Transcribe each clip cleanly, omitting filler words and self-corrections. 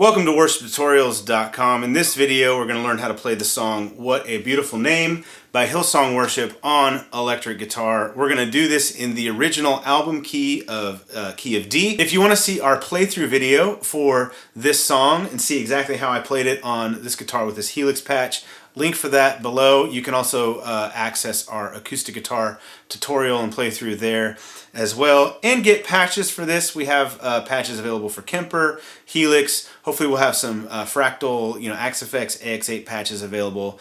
Welcome to worshiptutorials.com. In this video, we're going to learn how to play the song What a Beautiful Name by Hillsong Worship on electric guitar. We're going to do this in the original album key of D. If you want to see our playthrough video for this song and see exactly how I played it on this guitar with this Helix patch, link for that below. You can also access our acoustic guitar tutorial and playthrough there as well, and get patches for this. We have patches available for Kemper, Helix. Hopefully we'll have some Fractal, AXFX, AX8 patches available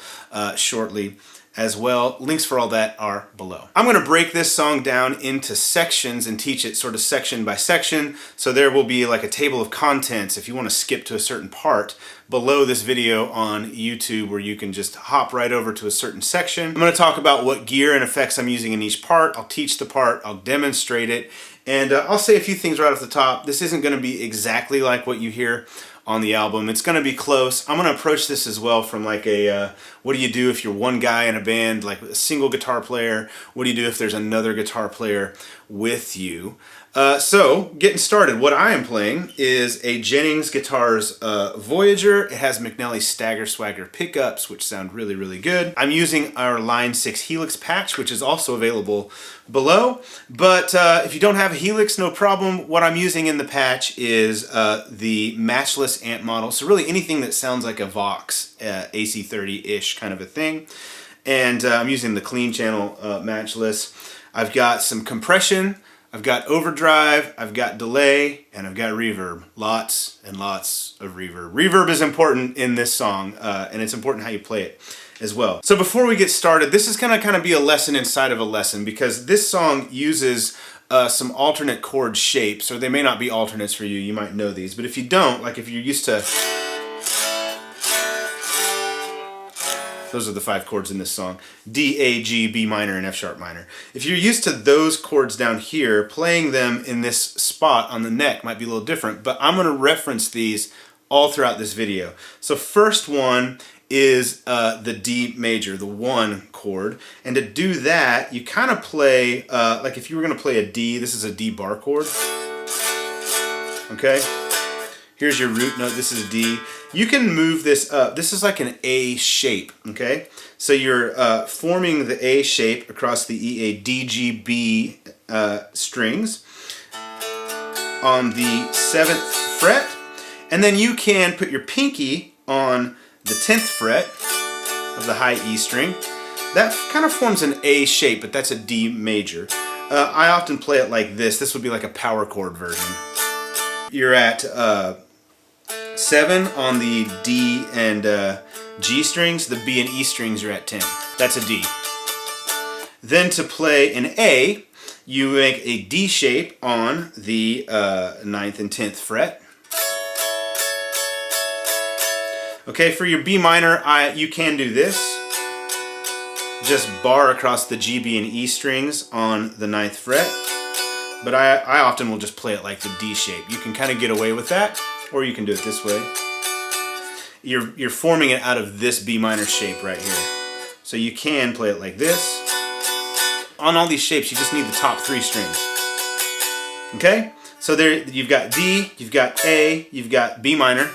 shortly as well. Links for all that are below. I'm going to break this song down into sections and teach it sort of section by section. So there will be like a table of contents if you want to skip to a certain part below this video on YouTube, where you can just hop right over to a certain section. I'm going to talk about what gear and effects I'm using in each part. I'll teach the part, I'll demonstrate it, and I'll say a few things right off the top. This isn't going to be exactly like what you hear on the album. It's going to be close. I'm going to approach this as well from like a, what do you do if you're one guy in a band, like a single guitar player? What do you do if there's another guitar player with you? So, getting started, what I am playing is a Jennings Guitars Voyager. It has McNelly Stagger Swagger pickups, which sound really, really good. I'm using our Line 6 Helix patch, which is also available below. But if you don't have a Helix, no problem. What I'm using in the patch is the matchless amp model. So really anything that sounds like a Vox AC30-ish kind of a thing. And I'm using the clean channel matchless. I've got some compression, I've got overdrive, I've got delay, and I've got reverb. Lots and lots of reverb. Reverb is important in this song, and it's important how you play it as well. So before we get started, this is gonna kind of be a lesson inside of a lesson, because this song uses some alternate chord shapes, or they may not be alternates for you. You might know these, but if you don't, like if you're used to, those are the 5 chords in this song: D, A, G, B minor, and F sharp minor. If you're used to those chords down here, playing them in this spot on the neck might be a little different, but I'm going to reference these all throughout this video. So first one is the D major, the 1 chord, and to do that, you kind of play, like if you were going to play a D, this is a D bar chord, okay? Here's your root note, this is D. You can move this up. This is like an A shape, okay? So you're forming the A shape across the E, A, D, G, B strings on the 7th fret. And then you can put your pinky on the 10th fret of the high E string. That kind of forms an A shape, but that's a D major. I often play it like this. This would be like a power chord version. You're at 7 on the D and G strings. The B and E strings are at 10. That's a D. Then to play an A, you make a D shape on the 9th and 10th fret. Okay, for your B minor, you can do this. Just bar across the G, B, and E strings on the 9th fret. But I often will just play it like the D shape. You can kind of get away with that, or you can do it this way. You're forming it out of this B minor shape right here. So you can play it like this. On all these shapes, you just need the top 3 strings. Okay? So there you've got D, you've got A, you've got B minor.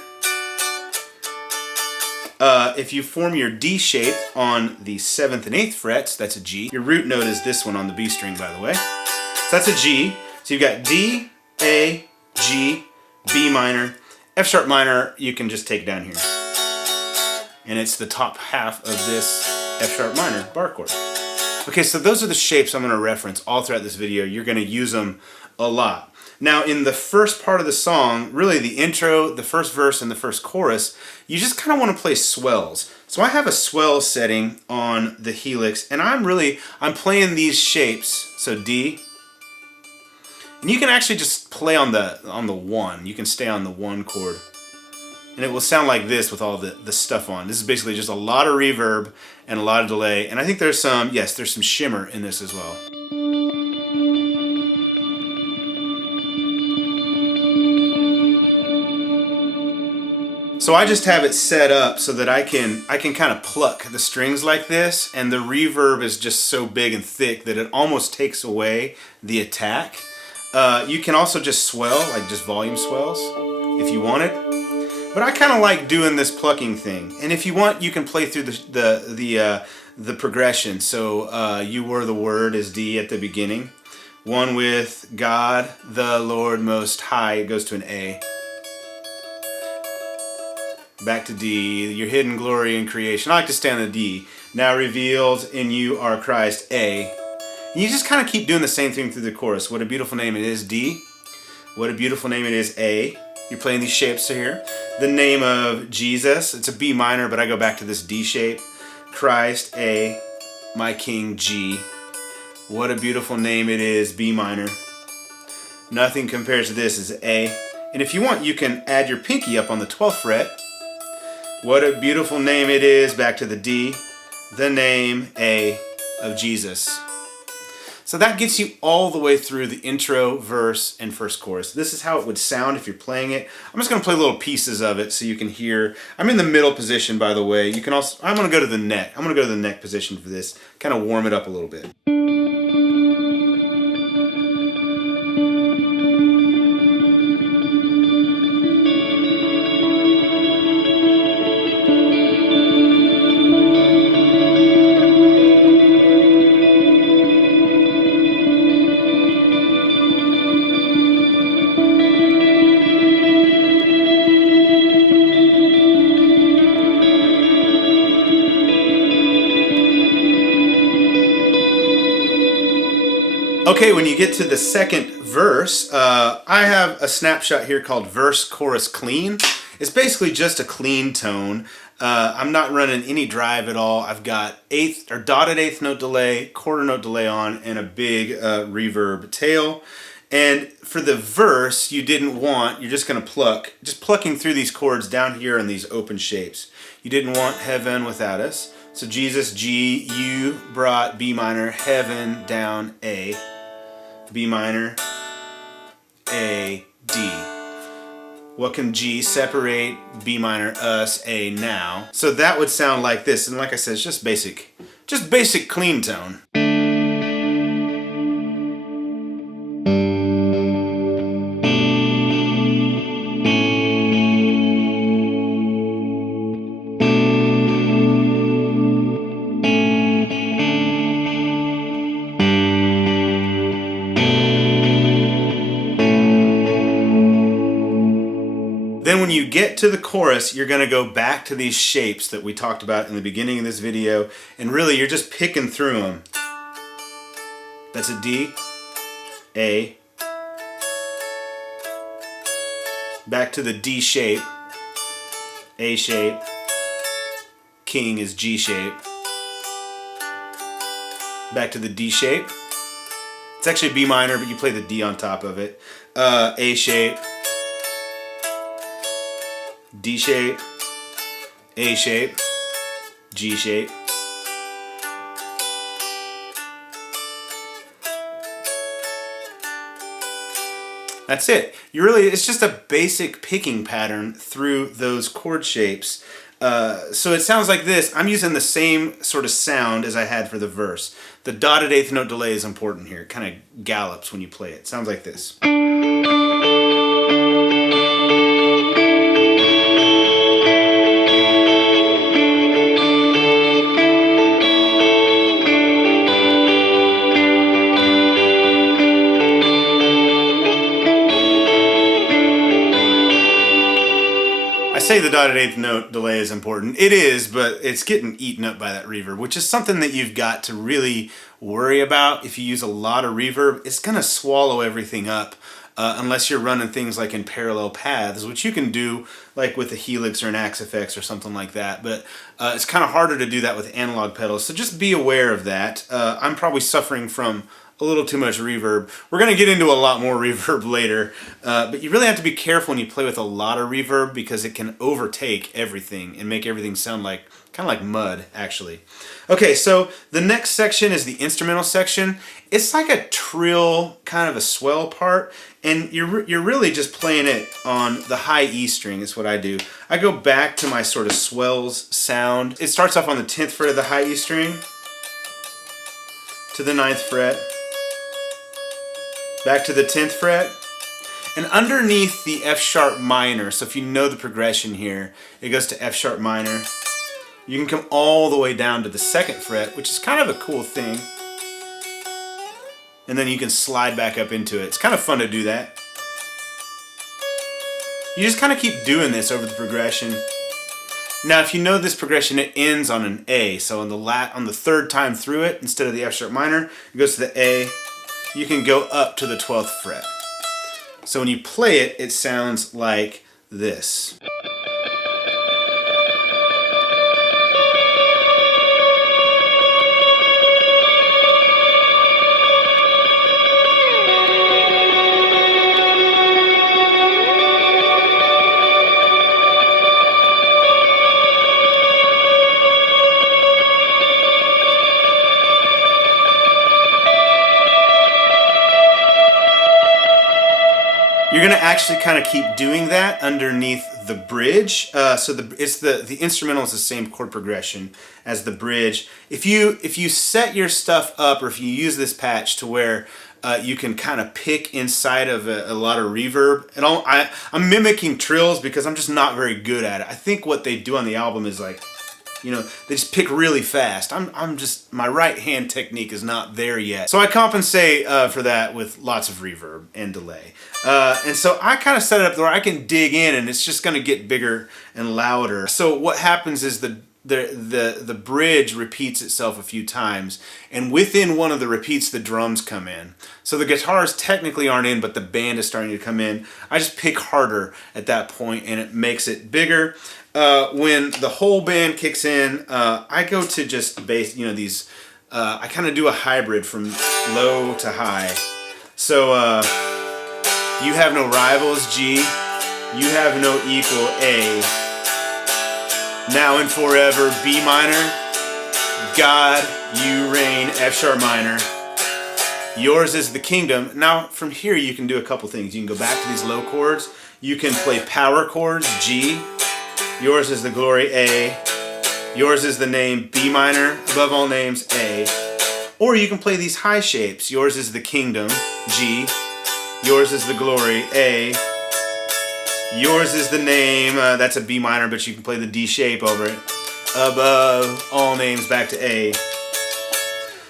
If you form your D shape on the 7th and 8th frets, that's a G. Your root note is this one on the B string, by the way. So that's a G. So you've got D, A, G, B minor. F sharp minor, you can just take down here. And it's the top half of this F sharp minor bar chord. Okay, so those are the shapes I'm going to reference all throughout this video. You're going to use them a lot. Now, in the first part of the song, really the intro, the first verse, and the first chorus, you just kind of want to play swells. So I have a swell setting on the Helix, and I'm playing these shapes. So D. And you can actually just play on the 1. You can stay on the 1 chord. And it will sound like this with all the stuff on. This is basically just a lot of reverb and a lot of delay. And I think there's some, yes, there's some shimmer in this as well. So I just have it set up so that I can kind of pluck the strings like this, and the reverb is just so big and thick that it almost takes away the attack. You can also just swell, like just volume swells, if you wanted. But I kind of like doing this plucking thing. And if you want, you can play through the progression. So you were the Word is D at the beginning. One with God, the Lord Most High. It goes to an A. Back to D. Your hidden glory in creation. I like to stay on the D. Now revealed in you are Christ. A. And you just kind of keep doing the same thing through the chorus. What a beautiful name it is. D. What a beautiful name it is. A. You're playing these shapes here. The name of Jesus. It's a B minor, but I go back to this D shape. Christ. A. My King. G. What a beautiful name it is. B minor. Nothing compares to this is A. And if you want, you can add your pinky up on the 12th fret. What a beautiful name it is. Back to the D. The name A of Jesus. So that gets you all the way through the intro, verse, and first chorus. This is how it would sound if you're playing it. I'm just going to play little pieces of it so you can hear. I'm in the middle position, by the way. You can also, I'm going to go to the neck. I'm going to go to the neck position for this. Kind of warm it up a little bit. Okay, when you get to the second verse, I have a snapshot here called verse, chorus, clean. It's basically just a clean tone. I'm not running any drive at all. I've got eighth or dotted eighth note delay, quarter note delay on, and a big reverb tail. And for the verse, you didn't want, you're just going to pluck, just plucking through these chords down here in these open shapes. You didn't want heaven without us. So Jesus, G, you brought B minor, heaven, down, A. B minor, A, D. What can G separate? B minor, us, A, now. So that would sound like this. And like I said, it's just basic clean tone. Then when you get to the chorus, you're going to go back to these shapes that we talked about in the beginning of this video, and really you're just picking through them. That's a D, A, back to the D shape, A shape, King is G shape, back to the D shape. It's actually B minor, but you play the D on top of it. A shape, D shape, A shape, G shape. That's it. It's just a basic picking pattern through those chord shapes. So it sounds like this. I'm using the same sort of sound as I had for the verse. The dotted eighth note delay is important here. It kind of gallops when you play it. It sounds like this. I say the dotted eighth note delay is important. It is, but it's getting eaten up by that reverb, which is something that you've got to really worry about. If you use a lot of reverb, it's going to swallow everything up unless you're running things like in parallel paths, which you can do like with a Helix or an Axe-Fx or something like that. But it's kind of harder to do that with analog pedals, so just be aware of that. I'm probably suffering from a little too much reverb. We're going to get into a lot more reverb later, but you really have to be careful when you play with a lot of reverb because it can overtake everything and make everything sound like kind of like mud, actually. Okay, so the next section is the instrumental section. It's like a trill, kind of a swell part, and you're really just playing it on the high E string is what I do. I go back to my sort of swells sound. It starts off on the 10th fret of the high E string to the 9th fret, back to the 10th fret, And underneath the F sharp minor, so if you know the progression here, it goes to F sharp minor. You can come all the way down to the 2nd fret, which is kind of a cool thing. And then you can slide back up into it. It's kind of fun to do that. You just kind of keep doing this over the progression. Now, if you know this progression, it ends on an A. So on the 3rd time through it, instead of the F sharp minor, it goes to the A. You can go up to the 12th fret. So when you play it, it sounds like this. You're gonna actually kind of keep doing that underneath the bridge. So the instrumental is the same chord progression as the bridge. If you set your stuff up, or if you use this patch to where you can kind of pick inside of a lot of reverb, and I'm mimicking trills because I'm just not very good at it. I think what they do on the album is like, you know, they just pick really fast. My right hand technique is not there yet. So I compensate for that with lots of reverb and delay. And so I kind of set it up where I can dig in and it's just gonna get bigger and louder. So what happens is the bridge repeats itself a few times, and within one of the repeats the drums come in. So the guitars technically aren't in, but the band is starting to come in. I just pick harder at that point and it makes it bigger. When the whole band kicks in, I go to just bass, you know, these, I kind of do a hybrid from low to high. So you have no rivals, G, you have no equal, A, now and forever, B minor, God, you reign, F sharp minor, yours is the kingdom. Now from here you can do a couple things. You can go back to these low chords, you can play power chords, G, yours is the glory, A, yours is the name, B minor, above all names, A, or you can play these high shapes, yours is the kingdom, G, yours is the glory, A, yours is the name, that's a B minor, but you can play the D shape over it, above all names, back to A.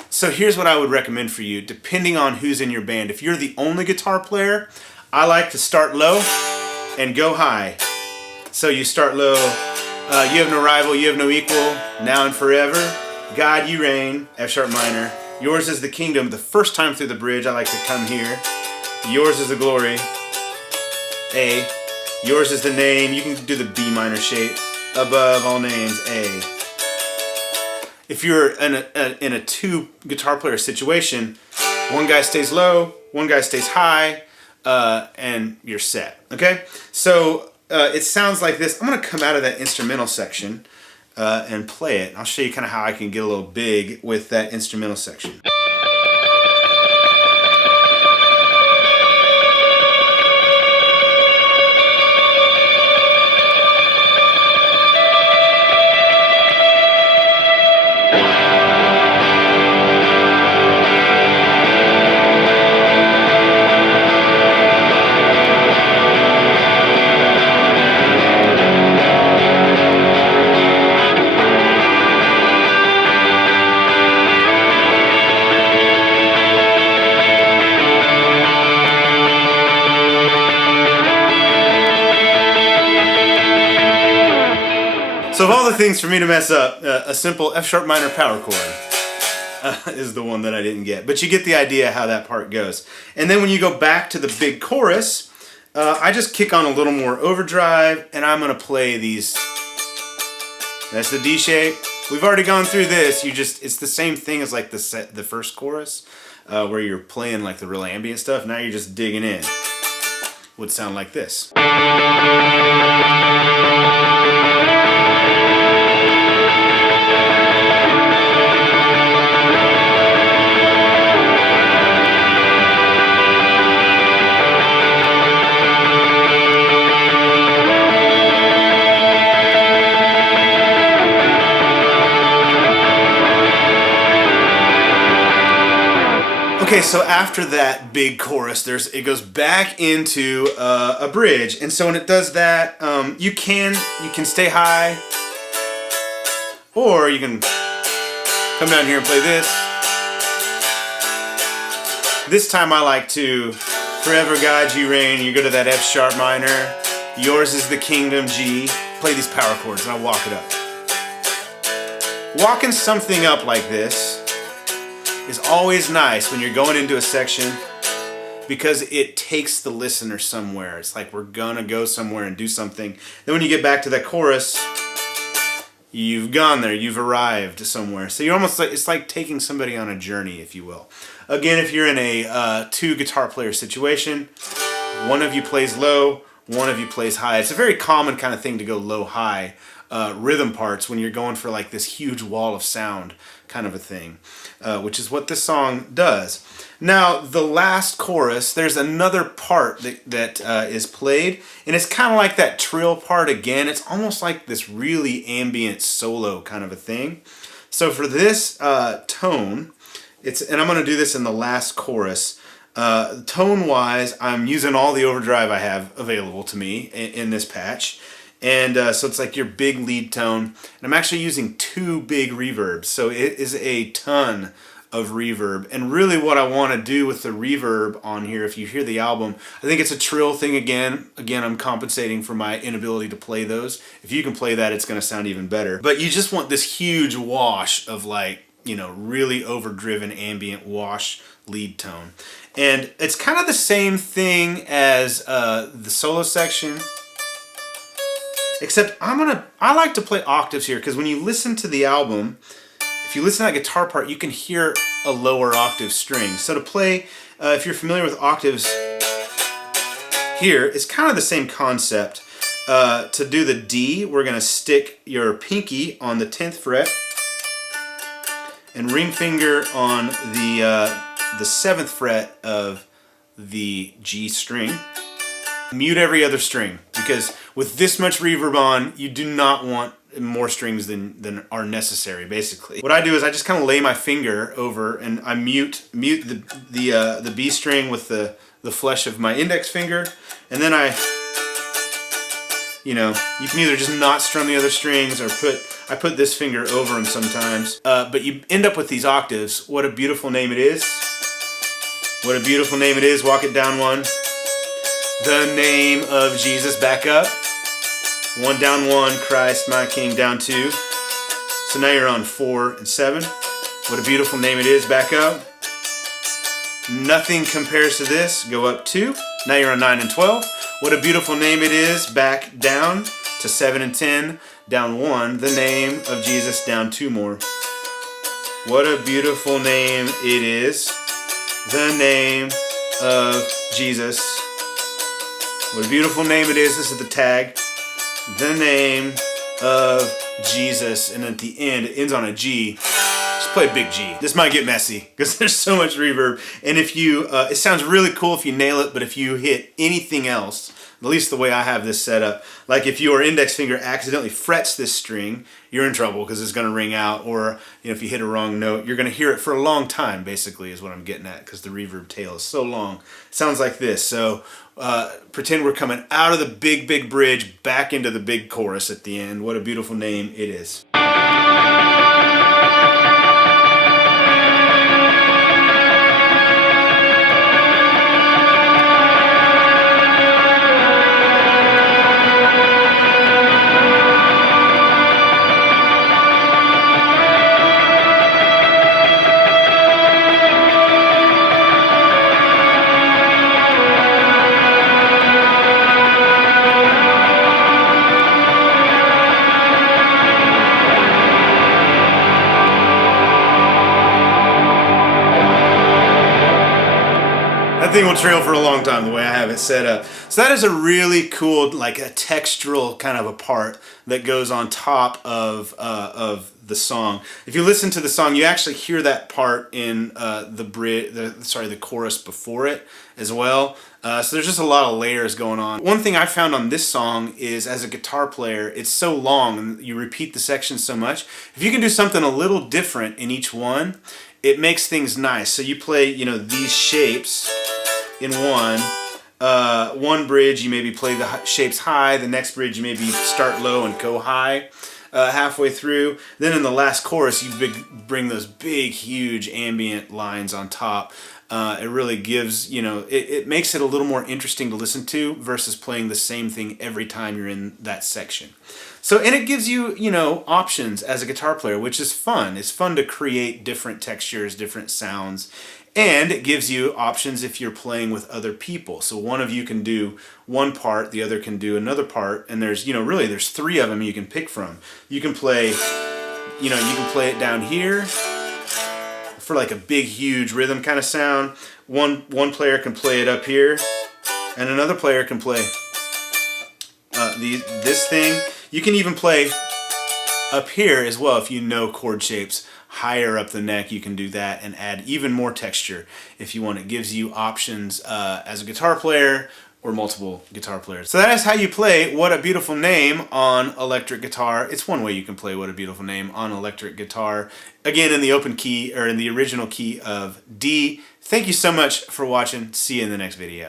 So here's what I would recommend for you, depending on who's in your band. If you're the only guitar player, I like to start low and go high. So you start low, you have no rival, you have no equal, now and forever, God you reign, F sharp minor, yours is the kingdom. The first time through the bridge I like to come here, yours is the glory, A, yours is the name, you can do the B minor shape, above all names, A. If you're in a 2 guitar player situation, one guy stays low, one guy stays high, and you're set, okay? So it sounds like this. I'm gonna come out of that instrumental section and play it. I'll show you kind of how I can get a little big with that instrumental section. So of all the things for me to mess up, a simple F sharp minor power chord is the one that I didn't get. But you get the idea how that part goes. And then when you go back to the big chorus, I just kick on a little more overdrive and I'm gonna play these. That's the D shape. We've already gone through this. It's the same thing as like the first chorus where you're playing like the real ambient stuff. Now you're just digging in. Would sound like this. Okay, so after that big chorus, it goes back into a bridge, and so when it does that, you can stay high, or you can come down here and play this. This time I like to forever God you reign. You go to that F sharp minor. Yours is the kingdom, G. Play these power chords, and I walk it up. Walking something up like this is always nice when you're going into a section because it takes the listener somewhere. It's like we're gonna go somewhere and do something. Then when you get back to that chorus, you've gone there, you've arrived somewhere. So you're almost like, it's like taking somebody on a journey, if you will. Again, if you're in a two guitar player situation, one of you plays low, one of you plays high. It's a very common kind of thing to go low-high rhythm parts when you're going for like this huge wall of sound kind of a thing, which is what this song does. Now, the last chorus, there's another part that is played, and it's kind of like that trill part again. It's almost like this really ambient solo kind of a thing. So for this tone, and I'm going to do this in the last chorus, tone-wise, I'm using all the overdrive I have available to me in this patch. And so it's like your big lead tone. And I'm actually using 2 big reverbs. So it is a ton of reverb. And really what I want to do with the reverb on here, if you hear the album, I think it's a trill thing again. Again, I'm compensating for my inability to play those. If you can play that, it's going to sound even better. But you just want this huge wash of like, you know, really overdriven ambient wash lead tone. And it's kind of the same thing as the solo section. Except I like to play octaves here because when you listen to the album, if you listen to that guitar part, you can hear a lower octave string. So to play, if you're familiar with octaves here, it's kind of the same concept. To do the D, we're going to stick your pinky on the 10th fret and ring finger on the 7th fret of the G string. Mute every other string, because with this much reverb on, you do not want more strings than are necessary, basically. What I do is I just kind of lay my finger over and I mute the B string with the flesh of my index finger, and then you can either just not strum the other strings or I put this finger over them sometimes. But you end up with these octaves. What a beautiful name it is. What a beautiful name it is. Walk it down 1. The name of Jesus, back up. 1 down 1, Christ my King, down 2. So now you're on 4 and 7. What a beautiful name it is, back up. Nothing compares to this, go up 2. Now you're on 9 and 12. What a beautiful name it is, back down to 7 and 10. Down 1, the name of Jesus, down 2 more. What a beautiful name it is, the name of Jesus. What a beautiful name it is. This is the tag. The name of Jesus. And at the end, it ends on a G. Just play a big G. This might get messy because there's so much reverb. And if you, it sounds really cool if you nail it, but if you hit anything else, at least the way I have this set up, like if your index finger accidentally frets this string, you're in trouble because it's going to ring out. Or if you hit a wrong note, you're going to hear it for a long time, basically, is what I'm getting at, because the reverb tail is so long. It sounds like this. So pretend we're coming out of the big bridge back into the big chorus at the end. What a beautiful name it is. Thing will trail for a long time the way I have it set up. So that is a really cool, like a textural kind of a part that goes on top of the song. If you listen to the song, you actually hear that part in the chorus before it as well. So there's just a lot of layers going on. One thing I found on this song is, as a guitar player, it's so long and you repeat the section so much. If you can do something a little different in each one, it makes things nice. So you play, you know, these shapes in one bridge, you maybe play the shapes high. The next bridge, you maybe start low and go high halfway through. Then in the last chorus, you bring those big, huge ambient lines on top. It really gives, you know, it makes it a little more interesting to listen to versus playing the same thing every time you're in that section. So, and it gives you, you know, options as a guitar player, which is fun. It's fun to create different textures, different sounds, and it gives you options if you're playing with other people. So one of you can do one part, the other can do another part, and there's, you know, really there's 3 of them you can pick from. You can play, you know, you can play it down here for like a big, huge rhythm kind of sound. One player can play it up here, and another player can play this thing. You can even play up here as well if you know chord shapes. Higher up the neck, you can do that and add even more texture if you want. It gives you options as a guitar player or multiple guitar players. So that is how you play What a Beautiful Name on electric guitar. It's one way you can play What a Beautiful Name on electric guitar. Again, in the open key, or in the original key of D. Thank you so much for watching. See you in the next video.